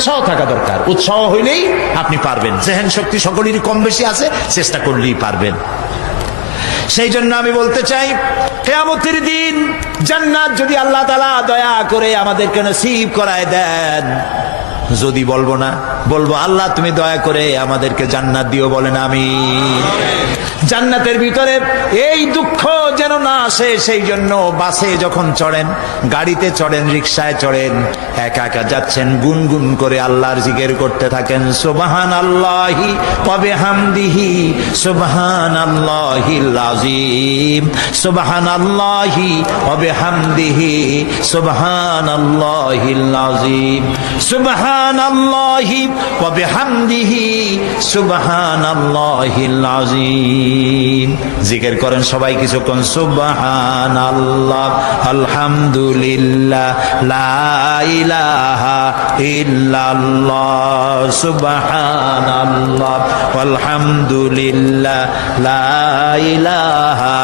উৎসাহ থাকা দরকার। উৎসাহ হইলেই আপনি পারবেন। জেহেন শক্তি সকলেরই কম বেশি আছে, চেষ্টা করলেই পারবেন। সেই জন্য আমি বলতে চাই, কিয়ামতের দিন জান্নাত যদি আল্লাহ তাআলা দয়া করে আমাদেরকে নসিব করায় দেন, যদি বলবো না, বলবো আল্লাহ তুমি দয়া করে আমাদেরকে জান্নাত দিও, বলেন আমিন। জান্নাতের ভিতরে এই দুঃখ যেন না আসে, সেই জন্য বাসে যখন চড়েন, গাড়িতে চড়েন, রিকশায় চড়েন, একা একা যাচ্ছেন, গুনগুন করে আল্লাহর জিকির করতে থাকেন। সুবহানাল্লাহি ওয়া বিহামদিহি সুবহানাল্লাহিল আযীম, সুবহানাল্লাহি ওয়া বিহামদিহি সুবহানাল্লাহিল আযীম, সুবহানাল্লাহি ওয়া বিহামদিহি সুবহানাল্লাহিল আযীম। জিকির করেন সবাই কিছুক্ষণ। সুবহানাল্লাহ, আলহামদুলিল্লাহ, লা ইলাহা ইল্লাল্লাহ, সুবহানাল্লাহ, আলহামদুলিল্লাহ, লা ইলাহা